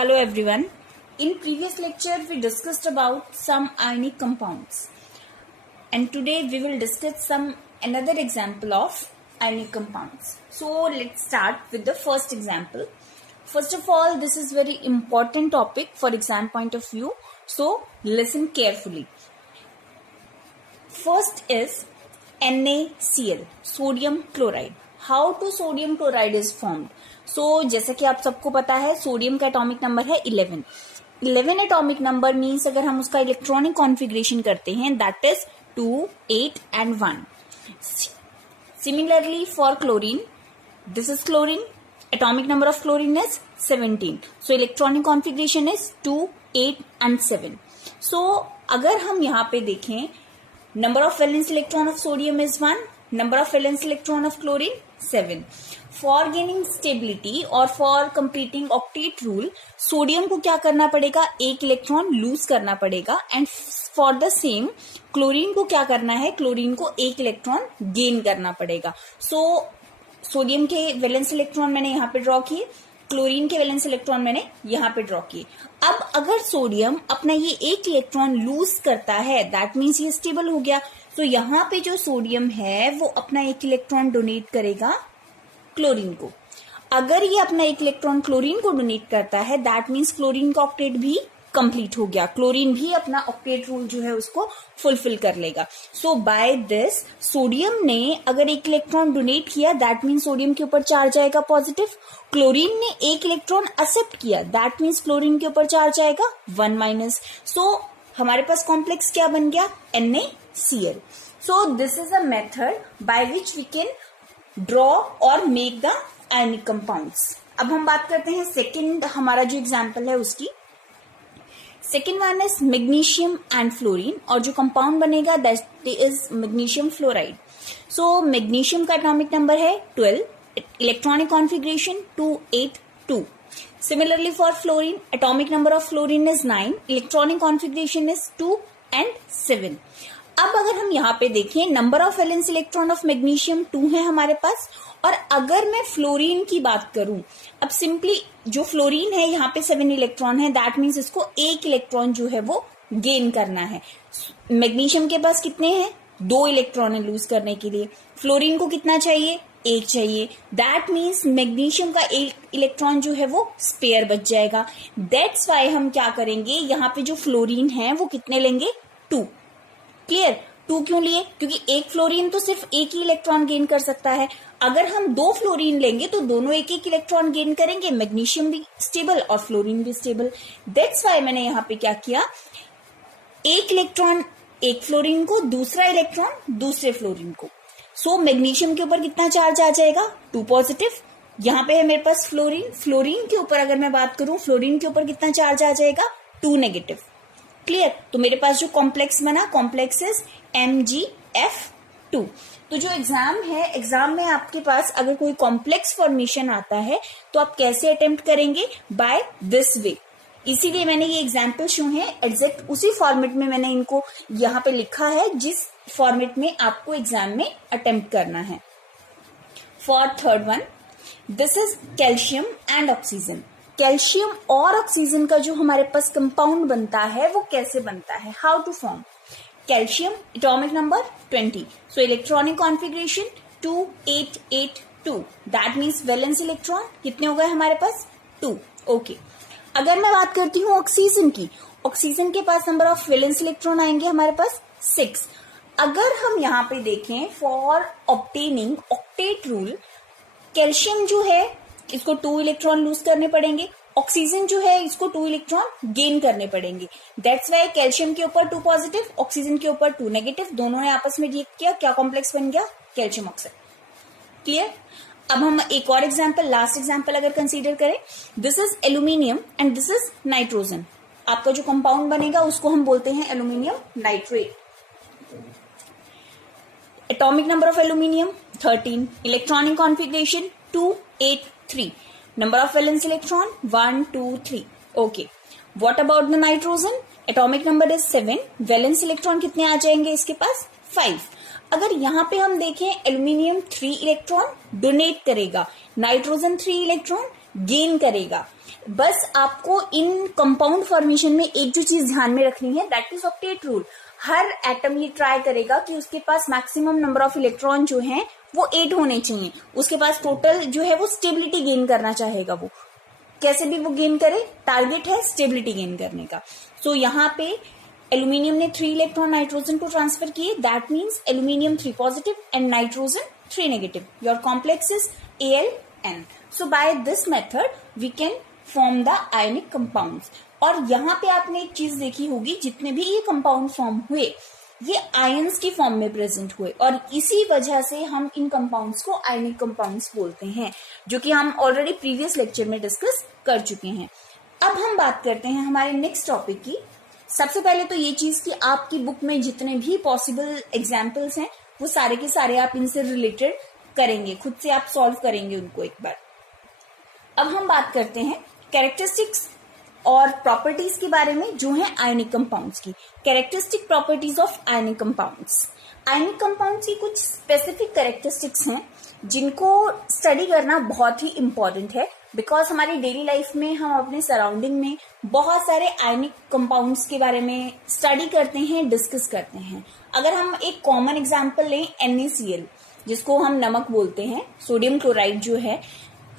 Hello everyone. In previous lecture we discussed about some ionic compounds and today we will discuss another example of ionic compounds. So let's start with the first example. First of all, this is very important topic for exam point of view, so listen carefully. First is NaCl, sodium chloride. How to sodium chloride is formed? So जैसे कि आप सबको पता है sodium का atomic number है 11. 11 atomic number means अगर हम उसका इलेक्ट्रॉनिक कॉन्फ़िगरेशन करते हैं that is 2, 8 and 1. Similarly for chlorine, this is chlorine. Atomic number of chlorine is 17. So electronic configuration is 2, 8 and 7. So अगर हम यहाँ पे देखें number of valence electron of sodium is 1, number of valence electron of chlorine 7. For gaining stability और for completing octet rule, sodium को क्या करना पड़ेगा, एक इलेक्ट्रॉन लूज करना पड़ेगा and for the same chlorine को क्या करना है, क्लोरीन को एक इलेक्ट्रॉन गेन करना पड़ेगा. सो सोडियम के वैलेंस इलेक्ट्रॉन मैंने यहाँ पे ड्रॉ किए, क्लोरीन के वैलेंस इलेक्ट्रॉन मैंने यहाँ पे ड्रॉ किए. अब अगर सोडियम अपना ये एक इलेक्ट्रॉन लूज करता है दैट मीन्स ये स्टेबल हो गया. तो यहाँ पे जो सोडियम है वो अपना एक इलेक्ट्रॉन डोनेट करेगा क्लोरीन को. अगर ये अपना एक इलेक्ट्रॉन क्लोरीन को डोनेट करता है दैट मीन्स क्लोरीन का ऑक्टेट भी कंप्लीट हो गया, क्लोरीन भी अपना ऑक्टेट रूल जो है उसको फुलफिल कर लेगा. सो बाय दिस सोडियम ने अगर एक इलेक्ट्रॉन डोनेट किया दैट मीन्स सोडियम के ऊपर चार्ज आएगा पॉजिटिव. क्लोरीन ने एक इलेक्ट्रॉन एक्सेप्ट किया दैट मीन्स क्लोरीन के ऊपर चार्ज आएगा 1 माइनस. सो हमारे पास कॉम्प्लेक्स क्या बन गया, NaCl. So this is a method by which we can draw और मेक द आयनिक कंपाउंड्स. अब हम बात करते हैं सेकंड हमारा जो एग्जांपल है उसकी. Second one is magnesium and fluorine और जो कंपाउंड बनेगा that is magnesium fluoride. So magnesium का एटॉमिक नंबर है 12, electronic configuration 282. Similarly for fluorine, atomic number of fluorine is 9, electronic configuration is 2 and 7. अब अगर हम यहाँ पे देखें number of valence electron of magnesium 2 है हमारे पास. और अगर मैं फ्लोरीन की बात करूं, अब सिंपली जो फ्लोरीन है यहाँ पे 7 इलेक्ट्रॉन है दैट मीन्स इसको एक इलेक्ट्रॉन जो है वो गेन करना है. मैग्नीशियम के पास कितने हैं, 2 इलेक्ट्रॉन है लूज करने के लिए. फ्लोरीन को कितना चाहिए, 1 चाहिए. दैट मीन्स मैग्नीशियम का एक इलेक्ट्रॉन जो है वो स्पेयर बच जाएगा. दैट्स वाई हम क्या करेंगे, यहाँ पे जो फ्लोरीन है वो कितने लेंगे, 2. क्लियर, 2 क्यों लिए, क्योंकि एक फ्लोरीन तो सिर्फ एक ही इलेक्ट्रॉन गेन कर सकता है. अगर हम 2 फ्लोरीन लेंगे तो दोनों एक एक इलेक्ट्रॉन गेन करेंगे, मैग्नीशियम भी स्टेबल और फ्लोरीन भी स्टेबल. दैट्स वाई मैंने यहाँ पे क्या किया, एक इलेक्ट्रॉन एक फ्लोरीन को, दूसरा इलेक्ट्रॉन दूसरे फ्लोरीन को. सो मैग्नीशियम के ऊपर कितना चार्ज आ जाएगा, 2 पॉजिटिव. यहाँ पे है मेरे पास फ्लोरीन, फ्लोरीन के ऊपर अगर मैं बात करूं फ्लोरीन के ऊपर कितना चार्ज आ जाएगा, 2 नेगेटिव. क्लियर, तो मेरे पास जो कॉम्प्लेक्स बना कॉम्प्लेक्स इज MgF2. तो जो एग्जाम है, एग्जाम में आपके पास अगर कोई कॉम्प्लेक्स फॉर्मेशन आता है तो आप कैसे अटेम्प्ट करेंगे, बाय दिस वे. इसीलिए मैंने ये एग्जाम्पल शो है, एग्जैक्ट उसी फॉर्मेट में मैंने इनको यहाँ पे लिखा है जिस फॉर्मेट में आपको एग्जाम में अटेम्प्ट करना है. For third one, this is calcium and oxygen. Calcium और ऑक्सीजन का जो हमारे पास कंपाउंड बनता है वो कैसे बनता है, how to form. Calcium atomic number 20, so electronic configuration 2882. That means valence electron कितने हो गए हमारे पास, 2. ओके. अगर मैं बात करती हूँ ऑक्सीजन की, ऑक्सीजन के पास नंबर ऑफ वैलेंस इलेक्ट्रॉन आएंगे हमारे पास 6. अगर हम यहाँ पे देखें for obtaining octet rule, calcium जो है इसको 2 इलेक्ट्रॉन लूज करने पड़ेंगे, ऑक्सीजन जो है इसको 2 इलेक्ट्रॉन गेन करने पड़ेंगे. दैट्स वाई कैल्शियम के ऊपर 2 पॉजिटिव, ऑक्सीजन के ऊपर 2 नेगेटिव, दोनों ने आपस में रिएक्ट किया, क्या कॉम्प्लेक्स बन गया, कैल्शियम ऑक्साइड. क्लियर. अब हम एक और एग्जाम्पल, लास्ट एग्जाम्पल अगर कंसीडर करें, this is aluminium and this is nitrogen. आपका जो कंपाउंड बनेगा उसको हम बोलते हैं aluminium nitrate. Atomic number of aluminium 13, electronic configuration 283, number of valence electron 1, 2, 3. Okay. What about the nitrogen, atomic number is 7, valence electron कितने आ जाएंगे इसके पास, 5. अगर यहाँ पे हम देखें एल्यूमिनियम 3 इलेक्ट्रॉन डोनेट करेगा, नाइट्रोजन 3 इलेक्ट्रॉन गेन करेगा। बस आपको इन कंपाउंड फॉर्मेशन में एक जो चीज ध्यान में रखनी है, that is octet rule. Her atom ये ट्राई करेगा कि उसके पास मैक्सिमम नंबर ऑफ इलेक्ट्रॉन जो हैं वो 8 होने चाहिए। उसके पास टोटल जो है वो स्टेबिलिटी गेन करना चाहेगा। वो कैसे भी वो गेन करे, टारगेट है स्टेबिलिटी गेन करने का। सो यहाँ पे एल्यूमिनियम ने 3 इलेक्ट्रॉन नाइट्रोजन को ट्रांसफर किए, that means aluminium 3 positive and nitrogen 3 negative. Your complex is AlN। So by this method we can form the ionic compounds. और यहाँ पे आपने एक चीज देखी होगी, जितने भी ये कंपाउंड फॉर्म हुए ये आयंस की फॉर्म में प्रेजेंट हुए, और इसी वजह से हम इन कंपाउंड्स को आयनिक कंपाउंड्स बोलते हैं, जो कि हम ऑलरेडी प्रीवियस लेक्चर में डिस्कस कर चुके हैं। अब हम बात करते हैं हमारे नेक्स्ट टॉपिक की। सबसे पहले तो ये चीज कि आपकी बुक में जितने भी पॉसिबल एग्जाम्पल्स हैं वो सारे के सारे आप इनसे रिलेटेड करेंगे, खुद से आप सॉल्व करेंगे उनको एक बार। अब हम बात करते हैं कैरेक्टरिस्टिक्स और प्रॉपर्टीज के बारे में जो है आयनिक कंपाउंड्स की। Characteristic properties of ionic compounds. Ionic compounds की कुछ स्पेसिफिक कैरेक्टरिस्टिक्स हैं जिनको स्टडी करना बहुत ही इंपॉर्टेंट है, बिकॉज हमारी डेली लाइफ में हम अपने सराउंडिंग में बहुत सारे आयनिक कंपाउंड्स के बारे में स्टडी करते हैं, डिस्कस करते हैं। अगर हम एक कॉमन एग्जांपल लें NaCl, जिसको हम नमक बोलते हैं, सोडियम क्लोराइड जो है,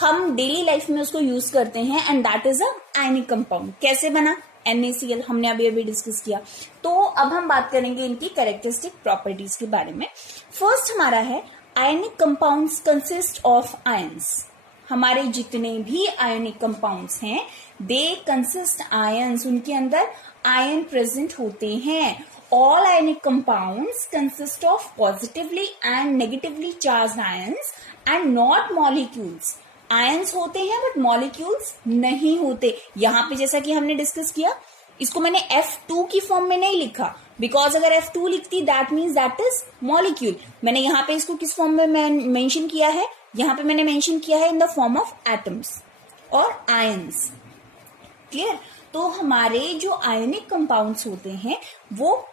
हम डेली लाइफ में उसको यूज करते हैं and that is a ionic compound. कैसे बना NaCl, हमने अभी डिस्कस किया। तो अब हम बात करेंगे इनकी कैरेक्टरिस्टिक प्रॉपर्टीज के बारे में। फर्स्ट हमारा है ionic compounds consist of ions. हमारे जितने भी आयनिक कंपाउंड्स हैं दे कंसिस्ट आयंस, उनके अंदर आयन प्रेजेंट होते हैं। All ionic compounds consist of positively and negatively charged ions and not molecules. Ions होते हैं बट मॉलिक्यूल्स नहीं होते। यहाँ पे जैसा कि हमने डिस्कस किया, इसको मैंने F2 की फॉर्म में नहीं लिखा, बिकॉज अगर F2 लिखती that means that is molecule. मैंने यहाँ पे इसको किस फॉर्म में मेंशन किया है, यहाँ पे मैंने मेंशन किया है इन द फॉर्म ऑफ एटम्स और आयंस। क्लियर? तो हमारे जो आयनिक कंपाउंड्स होते हैं वो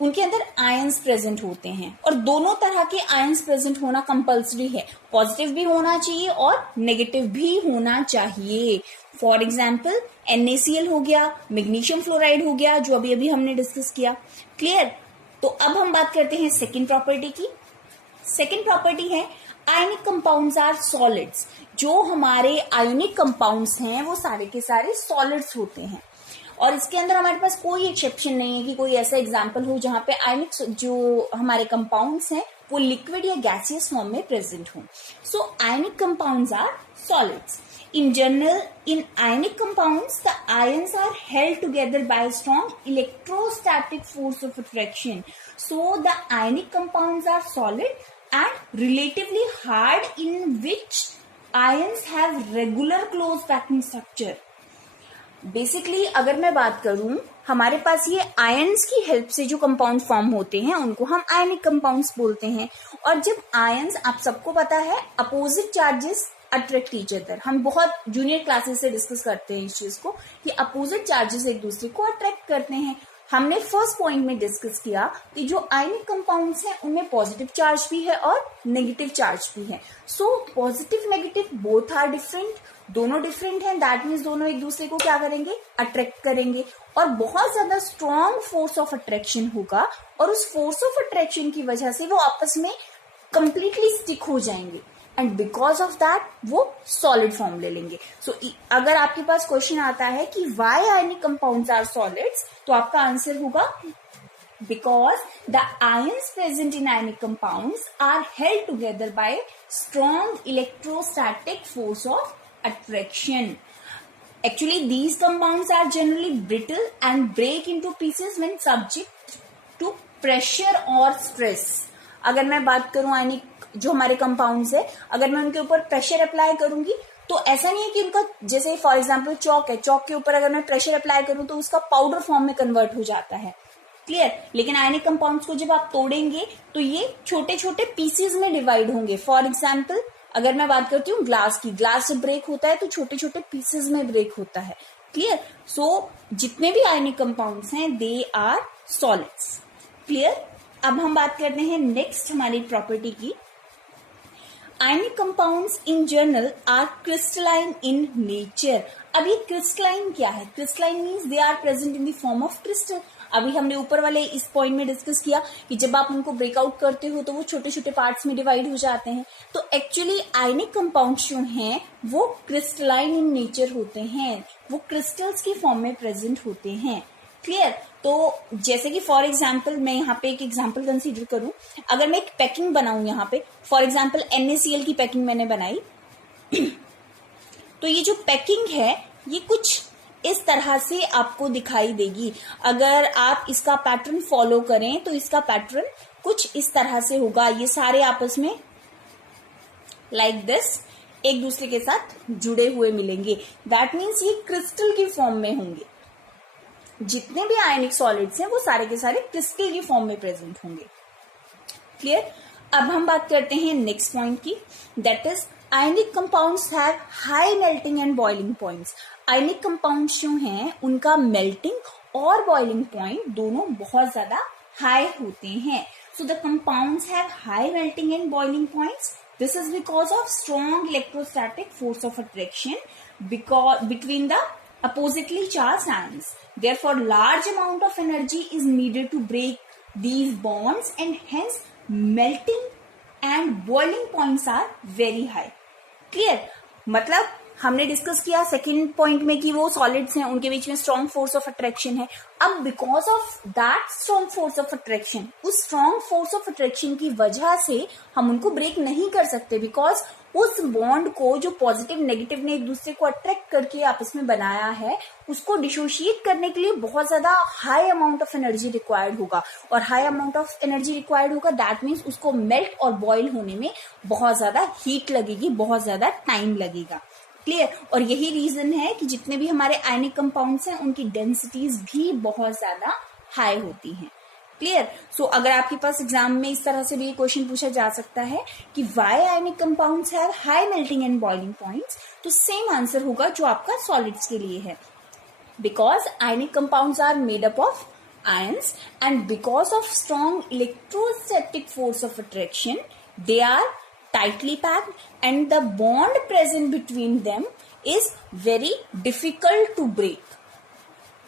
उनके अंदर आयंस प्रेजेंट होते हैं, और दोनों तरह के आयंस प्रेजेंट होना कंपल्सरी है। पॉजिटिव भी होना चाहिए और नेगेटिव भी होना चाहिए। फॉर एग्जाम्पल NaCl हो गया, मैग्नीशियम फ्लोराइड हो गया, जो अभी अभी हमने डिस्कस किया। क्लियर? तो अब हम बात करते हैं सेकेंड प्रॉपर्टी की। सेकेंड प्रॉपर्टी है आयनिक कंपाउंड्स आर सॉलिड्स। जो हमारे आयनिक कंपाउंड्स हैं वो सारे के सारे सॉलिड्स होते हैं, और इसके अंदर हमारे पास कोई एक्सेप्शन नहीं है कि कोई ऐसा एग्जाम्पल हो जहां पे आयनिक जो हमारे कंपाउंड्स हैं वो लिक्विड या गैसियस फॉर्म में प्रेजेंट हो। So ionic compounds are solids. In general, in ionic compounds, the ions are held together by a strong electrostatic force of attraction. So, the ionic compounds are solid and relatively hard, in which ions have regular close packing structure. Basically अगर मैं बात करूं, हमारे पास ये ions की help से जो compound form होते हैं उनको हम आयनिक कंपाउंड्स बोलते हैं। और जब आयंस, आप सबको पता है, opposite charges attract each other. हम बहुत जूनियर क्लासेस से डिस्कस करते हैं इस चीज को कि अपोजिट चार्जेस एक दूसरे को अट्रैक्ट करते हैं। हमने फर्स्ट पॉइंट में डिस्कस किया कि जो आयनिक कंपाउंड्स हैं उनमें पॉजिटिव चार्ज भी है और नेगेटिव चार्ज भी है। So positive negative both are different, दोनों डिफरेंट हैं, दैट मीन्स दोनों एक दूसरे को क्या करेंगे, अट्रैक्ट करेंगे, और बहुत ज्यादा स्ट्रॉन्ग फोर्स ऑफ अट्रैक्शन होगा, और उस फोर्स ऑफ अट्रैक्शन की वजह से वो आपस में कंप्लीटली स्टिक हो जाएंगे, एंड बिकॉज ऑफ दैट वो सॉलिड फॉर्म ले लेंगे। सो अगर आपके पास क्वेश्चन आता है कि why ionic compounds are solids, तो आपका आंसर होगा because the ions present in ionic compounds are held together by strong electrostatic force of attraction. Actually, these compounds are generally brittle and break into pieces when subject to pressure or stress. अगर मैं बात करूं आयनिक जो हमारे compounds है, अगर मैं उनके ऊपर प्रेशर अप्लाई करूंगी तो ऐसा नहीं है कि उनका, जैसे फॉर एग्जांपल चौक है, चौक के ऊपर अगर मैं प्रेशर अप्लाई करूं तो उसका पाउडर फॉर्म में कन्वर्ट हो जाता है। क्लियर? लेकिन आयनिक कंपाउंड्स को जब आप तोड़ेंगे तो ये छोटे छोटे पीसेस में डिवाइड होंगे। फॉर एग्जांपल अगर मैं बात करती हूँ ग्लास की, ग्लास जब ब्रेक होता है तो छोटे छोटे पीसेस में ब्रेक होता है। क्लियर? सो जितने भी आयनिक कंपाउंड्स हैं दे आर सॉलिड्स। क्लियर? अब हम बात करते हैं नेक्स्ट हमारी प्रॉपर्टी की। Ionic compounds in general are crystalline in nature. अब ये क्रिस्टलाइन क्या है? Crystalline means they are present in the form of crystal. अभी हमने ऊपर वाले इस पॉइंट में डिस्कस किया कि जब आप उनको ब्रेकआउट करते हो तो वो छोटे छोटे पार्ट्स में डिवाइड हो जाते हैं। तो एक्चुअली आयनिक कंपाउंड्स जो हैं वो क्रिस्टलाइन इन नेचर होते हैं, वो क्रिस्टल्स की फॉर्म में प्रेजेंट होते हैं। क्लियर? तो जैसे कि फॉर एग्जाम्पल मैं यहाँ पे एक एग्जाम्पल कंसीडर करूं, अगर मैं एक पैकिंग बनाऊं यहाँ पे, फॉर एग्जाम्पल NaCl की पैकिंग मैंने बनाई तो ये जो पैकिंग है ये कुछ इस तरह से आपको दिखाई देगी। अगर आप इसका पैटर्न फॉलो करें तो इसका पैटर्न कुछ इस तरह से होगा। ये सारे आपस में लाइक दिस एक दूसरे के साथ जुड़े हुए मिलेंगे। दैट मीन्स ये क्रिस्टल की फॉर्म में होंगे। जितने भी आयनिक सॉलिड्स हैं वो सारे के सारे क्रिस्टल की फॉर्म में प्रेजेंट होंगे। क्लियर? अब हम बात करते हैं नेक्स्ट पॉइंट की, that is ionic compounds have high melting and boiling points. Ionic compounds जो हैं उनका मेल्टिंग और बॉइलिंग पॉइंट दोनों बहुत ज्यादा हाई होते हैं। So the compounds have high melting and boiling points. This is because of strong electrostatic force of attraction between the oppositely charged ions. Therefore, large amount of energy is needed to break these bonds and hence melting and boiling points are very high. Clear? मतलब हमने discuss किया second point में कि वो solids हैं उनके बीच में strong force of attraction है। अब because of that strong force of attraction, उस स्ट्रॉन्ग फोर्स ऑफ अट्रैक्शन की वजह से हम उनको ब्रेक नहीं कर सकते, बिकॉज उस बॉन्ड को जो पॉजिटिव नेगेटिव ने एक दूसरे को अट्रैक्ट करके आपस में बनाया है उसको डिसोशिएट करने के लिए बहुत ज्यादा high amount of energy required होगा, और high amount of energy required होगा दैट मीन्स उसको मेल्ट और बॉयल होने में बहुत ज्यादा हीट लगेगी, बहुत ज्यादा टाइम लगेगा। क्लियर? और यही रीजन है कि जितने भी हमारे आयनिक कंपाउंड्स हैं उनकी डेंसिटीज भी बहुत ज्यादा हाई होती हैं। क्लियर? सो अगर आपके पास एग्जाम में इस तरह से भी क्वेश्चन पूछा जा सकता है कि why ionic compounds have high melting and boiling points, तो सेम आंसर होगा जो आपका सॉलिड्स के लिए है, because ionic compounds are made up of ions and because of strong electrostatic force of attraction they are tightly packed and the bond present between them is very difficult to break.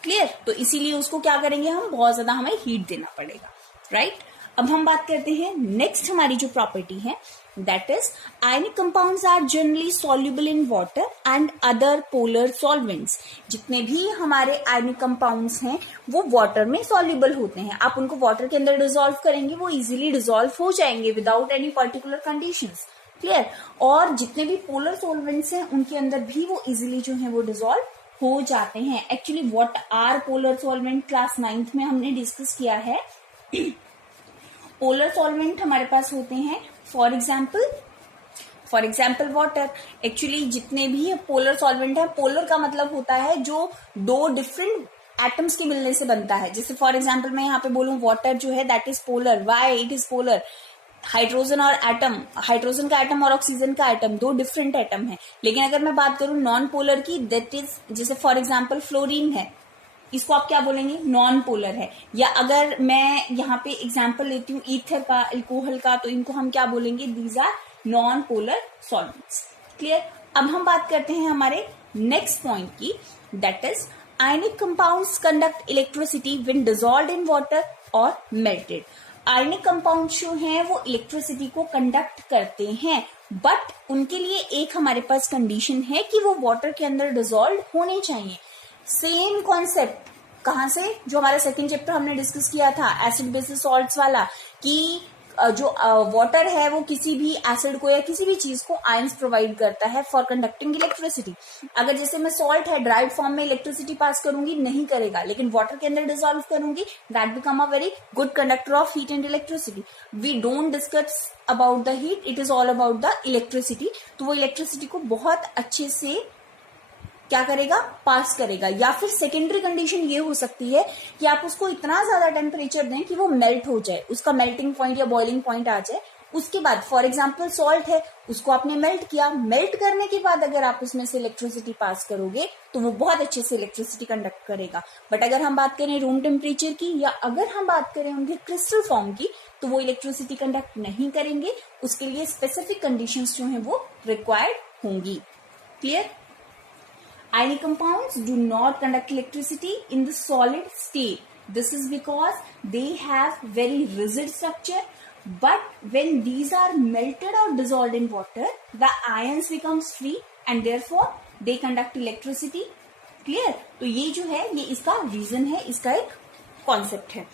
Clear? तो इसीलिए उसको क्या करेंगे हम, बहुत ज्यादा हमें heat देना पड़ेगा, राइट? अब हम बात करते हैं नेक्स्ट हमारी जो प्रॉपर्टी है, that is ionic compounds are generally soluble in water and other polar solvents. जितने भी हमारे आयनिक कंपाउंड्स हैं वो वाटर में सॉल्युबल होते हैं। आप उनको वाटर के अंदर डिसॉल्व करेंगे वो इजीली डिसॉल्व हो जाएंगे without any particular conditions. Clear? और जितने भी पोलर सॉल्वेंट्स हैं उनके अंदर भी वो इजीली जो है वो डिसॉल्व हो जाते हैं। Actually what are polar solvent class 9th में हमने डिस्कस किया है। पोलर सॉल्वेंट हमारे पास होते हैं फॉर एग्जाम्पल वाटर। एक्चुअली जितने भी पोलर सॉल्वेंट है, पोलर का मतलब होता है जो दो डिफरेंट एटम्स के मिलने से बनता है। जैसे फॉर एग्जाम्पल मैं यहाँ पे बोलूं वाटर जो है that is polar. Why it is polar? Hydrogen और एटम, हाइड्रोजन का एटम और ऑक्सीजन का एटम दो डिफरेंट एटम है। लेकिन अगर मैं बात करूं नॉन पोलर की, दैट इज जैसे फॉर एग्जाम्पल फ्लोरीन है, इसको आप क्या बोलेंगे? नॉन पोलर है। या अगर मैं यहाँ पे एग्जाम्पल लेती हूँ ईथर का, अल्कोहल का, तो इनको हम क्या बोलेंगे? These are non polar solvents. Clear? अब हम बात करते हैं हमारे नेक्स्ट पॉइंट की, that is ionic compounds conduct electricity when dissolved in water और मेल्टेड। आयनिक कंपाउंड जो हैं वो इलेक्ट्रिसिटी को कंडक्ट करते हैं, बट उनके लिए एक हमारे पास कंडीशन है कि वो वाटर के अंदर डिसॉल्व होने चाहिए। सेम कॉन्सेप्ट कहां से? जो हमारा सेकंड चैप्टर हमने डिस्कस किया था एसिड बेसिस सॉल्ट्स वाला, कि जो वाटर है वो किसी भी एसिड को या किसी भी चीज को आयंस प्रोवाइड करता है फॉर कंडक्टिंग इलेक्ट्रिसिटी। अगर जैसे मैं सॉल्ट है ड्राइड फॉर्म में इलेक्ट्रिसिटी पास करूंगी नहीं करेगा, लेकिन वाटर के अंदर डिसॉल्व करूंगी that become a very good conductor of heat and electricity. We don't discuss about the heat, it is all about the electricity. तो वो इलेक्ट्रिसिटी को बहुत अच्छे से क्या करेगा? पास करेगा। या फिर सेकेंडरी कंडीशन ये हो सकती है कि आप उसको इतना ज्यादा टेम्परेचर दें कि वो मेल्ट हो जाए, उसका मेल्टिंग पॉइंट या बॉइलिंग पॉइंट आ जाए, उसके बाद फॉर एग्जाम्पल सॉल्ट है, उसको आपने मेल्ट किया, मेल्ट करने के बाद अगर आप उसमें से इलेक्ट्रिसिटी पास करोगे तो वो बहुत अच्छे से इलेक्ट्रिसिटी कंडक्ट करेगा। बट अगर हम बात करें रूम टेम्परेचर की या अगर हम बात करें उनके क्रिस्टल फॉर्म की, तो वो इलेक्ट्रिसिटी कंडक्ट नहीं करेंगे। उसके लिए स्पेसिफिक कंडीशंस जो है वो रिक्वायर्ड होंगी। Clear? Ionic compounds do not conduct electricity in the solid state. This is because they have very rigid structure. But when these are melted or dissolved in water, the ions becomes free and therefore they conduct electricity. Clear? तो ये जो है ये इसका reason है, इसका एक concept है।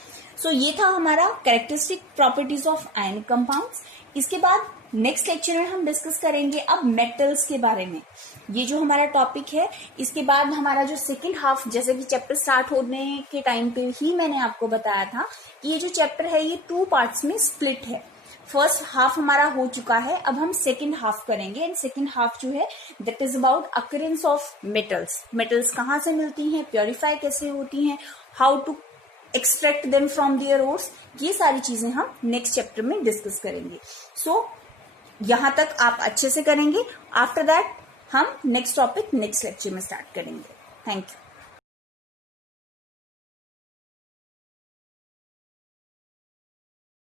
सो ये था हमारा characteristic properties of ionic compounds. इसके बाद नेक्स्ट लेक्चर में हम डिस्कस करेंगे अब मेटल्स के बारे में। ये जो हमारा टॉपिक है, इसके बाद हमारा जो सेकेंड हाफ, जैसे कि चैप्टर स्टार्ट होने के टाइम पे ही मैंने आपको बताया था कि ये जो चैप्टर है ये 2 पार्ट्स में स्प्लिट है। फर्स्ट हाफ हमारा हो चुका है, अब हम सेकेंड हाफ करेंगे। एंड सेकेंड हाफ जो है that is about occurrence of metals. Metals कहाँ से मिलती हैं, प्योरीफाई कैसे होती हैं, how to extract them from their ores, ये सारी चीजें हम नेक्स्ट चैप्टर में डिस्कस करेंगे। सो यहां तक आप अच्छे से करेंगे। आफ्टर दैट हम नेक्स्ट टॉपिक नेक्स्ट लेक्चर में स्टार्ट करेंगे। Thank you.